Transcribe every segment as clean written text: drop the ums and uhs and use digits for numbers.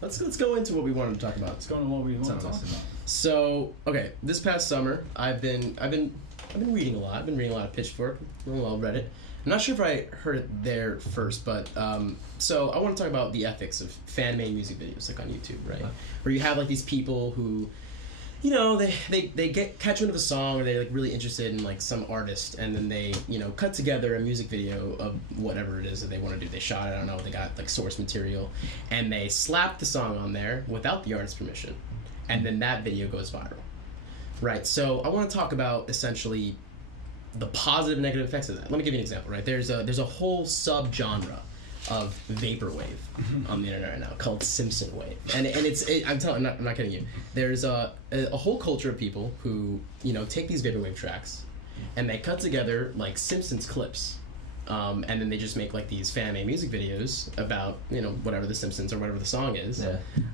let's go into what we wanted to talk about. Let's go into what we want to talk about. So, okay, this past summer, I've been reading a lot. I've been reading a lot of Pitchfork. Well, Reddit. I'm not sure if I heard it there first, but so I want to talk about the ethics of fan-made music videos, like on YouTube, right? Where you have like these people who, you know, they catch wind of a song, or they're like really interested in like some artist, and then they, you know, cut together a music video of whatever it is that they want to do. They shot it, I don't know, they got like source material, and they slap the song on there without the artist's permission, and then that video goes viral, right? So I want to talk about essentially the positive and negative effects of that. Let me give you an example, right? There's a whole subgenre of vaporwave on the internet right now called Simpson wave, and I'm not kidding you. There's a whole culture of people who, you know, take these vaporwave tracks and they cut together like Simpsons clips, and then they just make like these fan-made music videos about, you know, whatever the Simpsons or whatever the song is,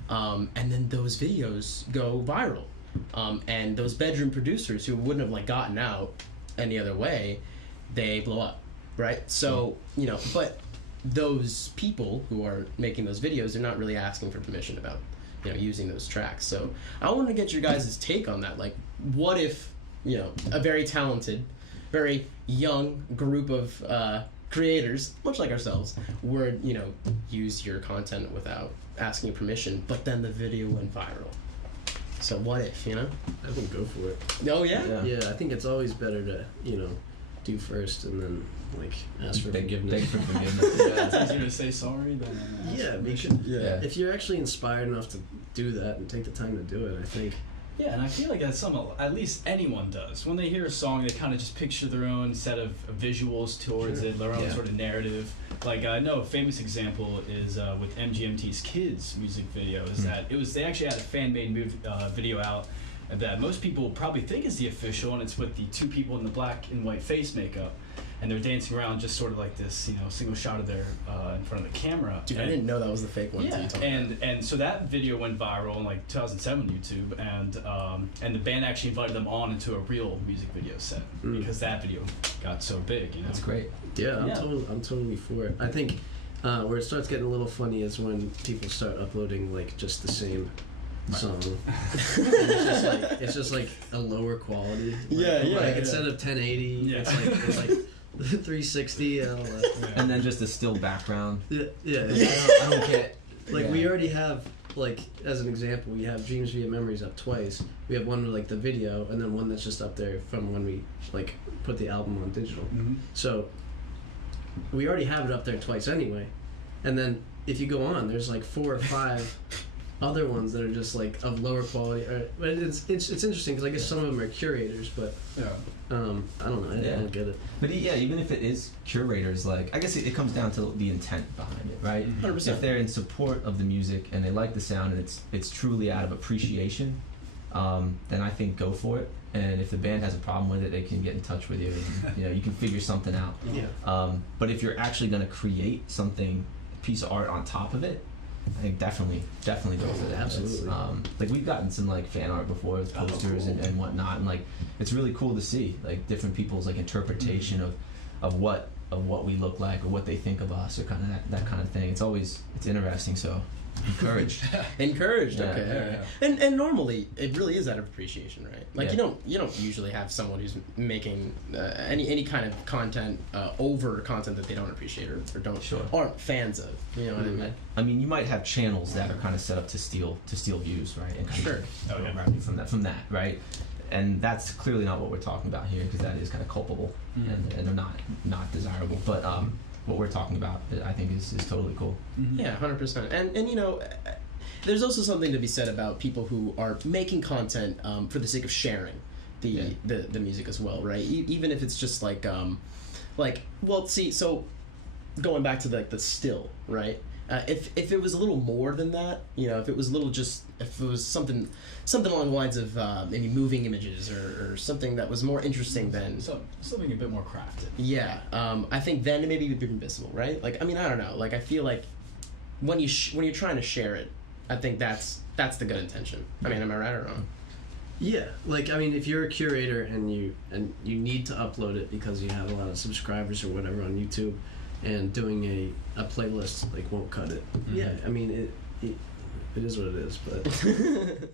and then those videos go viral, and those bedroom producers who wouldn't have like gotten out any other way, they blow up, right? So, you know, but those people who are making those videos, they're not really asking for permission about, you know, using those tracks. So I wanted to get your guys' take on that. Like, what if, you know, a very talented, very young group of creators, much like ourselves, would, you know, use your content without asking permission, but then the video went viral? So what if, you know? I would go for it. Oh, yeah? Yeah, I think it's always better to, you know, do first and then, like, ask for forgiveness. Beg for forgiveness. It's easier to say sorry than yeah, because if you're actually inspired enough to do that and take the time to do it, I think. Yeah, and I feel like that's something at least anyone does. When they hear a song, they kind of just picture their own set of visuals towards it, their own sort of narrative. Like, I know a famous example is with MGMT's Kids music video, is that they actually had a fan-made video out that most people probably think is the official, and it's with the two people in the black and white face makeup, and they're dancing around just sort of like this, you know, single shot of their in front of the camera. Dude, I didn't know that was the fake one. Yeah, and so that video went viral in like 2007 on YouTube, and the band actually invited them on into a real music video set because that video got so big. You know, that's great. Yeah, I'm totally for it. I think where it starts getting a little funny is when people start uploading like just the same song. it's just like a lower quality. Like instead of 1080, it's like 360 and all that. And then just a still background. Yeah. I don't get. Like we already have, like as an example, we have Dreams Via Memories up twice. We have one with like the video, and then one that's just up there from when we like put the album on digital. So we already have it up there twice anyway. And then if you go on, there's like 4 or 5 other ones that are just like of lower quality. But it's interesting because I guess some of them are curators, but I don't know. I don't get it. But even if it is curators, like I guess it comes down to the intent behind it, right? 100%. If they're in support of the music and they like the sound and it's truly out of appreciation, then I think go for it. And if the band has a problem with it, they can get in touch with you, and you know you can figure something out. But if you're actually going to create something, a piece of art on top of it, I think definitely go for that. Absolutely. Like we've gotten some like fan art before with posters and whatnot, and like it's really cool to see like different people's like interpretation of what we look like or what they think of us or kind of that kind of thing. It's interesting. So encouraged. Okay. And normally it really is out of appreciation, right? Like you don't usually have someone who's making any kind of content over content that they don't appreciate or aren't fans of. You know what I mean? I mean, you might have channels that are kind of set up to steal views, right? And kind of revenue from that, right? And that's clearly not what we're talking about here because that is kind of culpable and they're not desirable. But what we're talking about, I think, is totally cool. Yeah, 100%. And you know, there's also something to be said about people who are making content for the sake of sharing the music as well, right? Even if it's just like so going back to the still, right? If it was a little more than that, you know, if it was something along the lines of maybe moving images or something that was more interesting than something a bit more crafted. Yeah, I think then it maybe would be permissible, right? Like, I mean, I don't know. Like, I feel like when you're trying to share it, I think that's the good intention. I mean, am I right or wrong? Yeah, like I mean, if you're a curator and you need to upload it because you have a lot of subscribers or whatever on YouTube, and doing a playlist like won't cut it. Yeah, I mean it is what it is. But